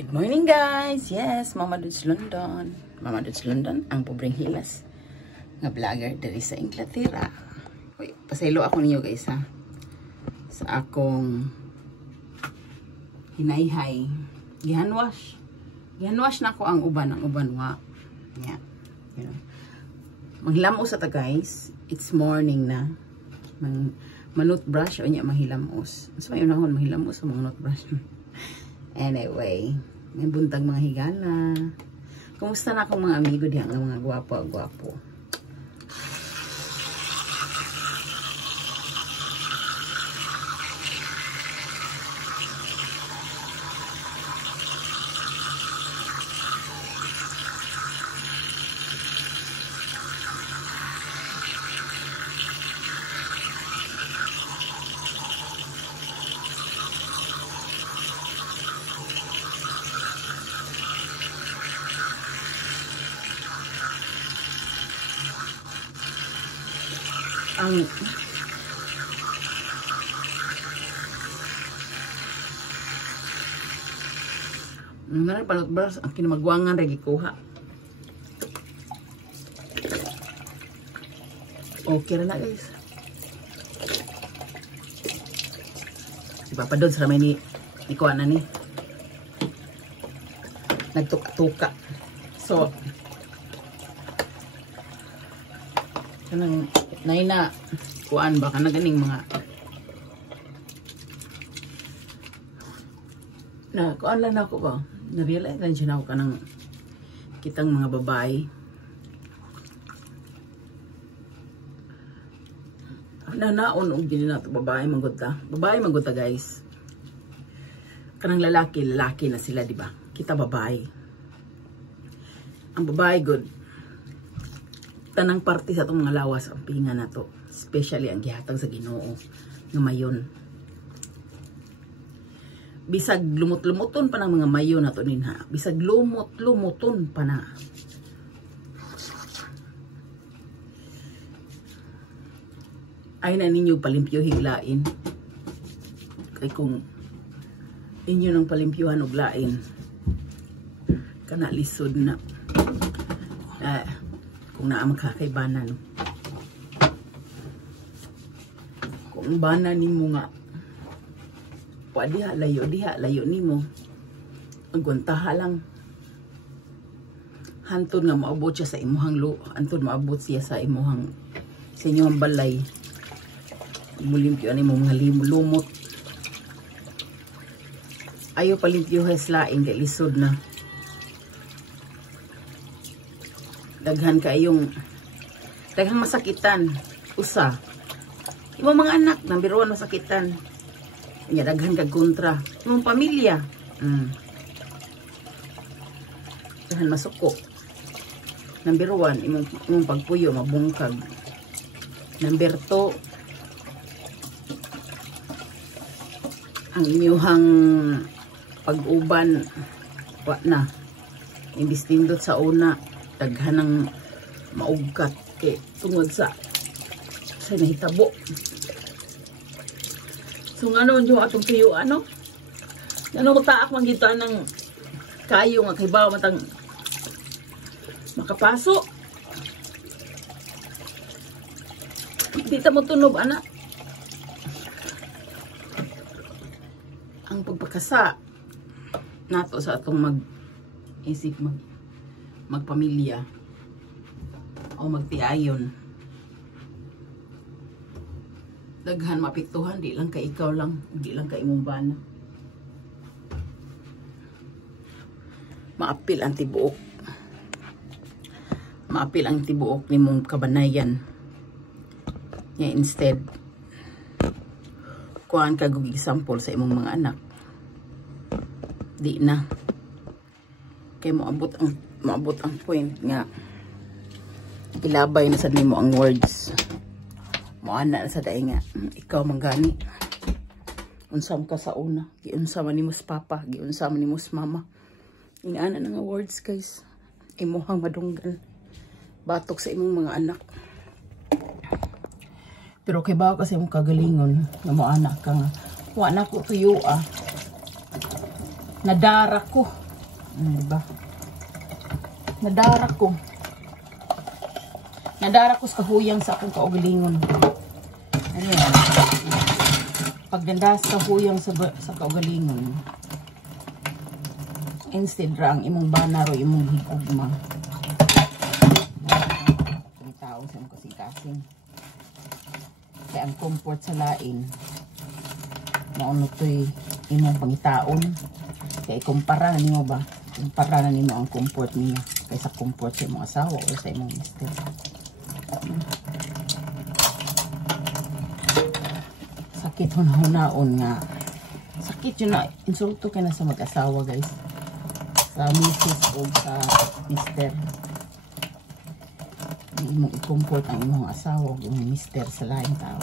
Good morning guys! Yes, Mama Dudes London. Mama Dudes London, ang pobreng hilas nga vlogger dari sa Inglaterra. Uy, pasaylo ako ninyo guys ha. Sa akong hinayhay. Gihanwash. Gihanwash na ako ang uban wa. Yeah. You know. Manghilamos ata guys. It's morning na. Manut brush o niya manghilamos. So may unahon manghilamos o manut brush. Anyway, may buntag mga higala. Kumusta na akong mga amigo diyan, mga gwapo. Ang balot bras ang kinamagwangan ra gikuha. Okay ra na guys. Ipapadod sa may ni kuha na ni. Nagtuka-tuka. So kanang nay na kuan baka na ganing mga na kuan lang ako ba na-realize lang siya na ako kanang kitang mga babae na naon og din nato babae magota guys kanang lalaki na sila di ba kita babae ang babae good tanang parte sa itong mga lawas ang pinga na to. Especially ang gihatag sa Ginoo nga mayon. Bisag lumot-lumuton pa ng mga mayon na to ninha. Bisag lumot-lumuton pa na. Ay na ninyo palimpyo higlain. Kay kung inyo nang palimpyuhan og lain kana lisod na. Kung naa magkakaibanan. Kung banan nimo nga diha layo nimo. Agwantaha lang. Hantod nga maabot siya sa imuhang hantod maabot siya sa imuhang sa inyong balay. Mulimpyo ani mo nga lumot. Ayo palimpyo lain kay lisod na. Daghang masakitan usa imong mga anak number 1 masakitan nya daghan kag kontra imong pamilya daghan masuko number 1 imong pagpuyo mabungkag number 2 ang inyong pag-uban wa na imbis tindot sa una daghan ng maugkat tungod sa nahitabo. So nga naman yung atong tuyo ano ko taak manggita ng kayo nga kay bawa matang makapaso di ta mo tunog anak ang pagpakasa nato sa atong mag-isip magpamilya o magtiayon daghan mapiktuhan di lang kay ikaw lang di lang kay imong bana maapil ang tibuok nimong kabanayan nya instead kuhaan ka og example sa imong mga anak di na kay moabot ang point nga ilabay na sa nimo ang words mo ana sa daay nga ikaw manggani unsam ka sa una giunsa man nimos papa giunsa man nimos mama ingana na nga words guys imuhang madunggan batok sa imong mga anak pero kay bawo kasi imong kagalingon nga mo ana ka nga wa na ko tuyo nadara ko Diba? Nadarak ko. Nadarak ko sa kahuyang sa akong kaugalingon. Ano yan? Pagganda sa kahuyang sa kaugalingon, instead ra ang imong banaro, imong higugma. Ang tao sa imong kasing-kasing. Kaya ang comfort sa lain, mauna to'y imong pangitaon. Kaya ikumpara na nimo ba? Kumpara na nimo ang comfort niya kaysa comfort sa imong asawa o sa imong mister. Sakit hunaon nga. Sakit yun na. Insulto ka na sa mag-asawa, guys. Sa misis o sa mister. Hindi mo i-comfort ang imong asawa o imong mister sa laing tao.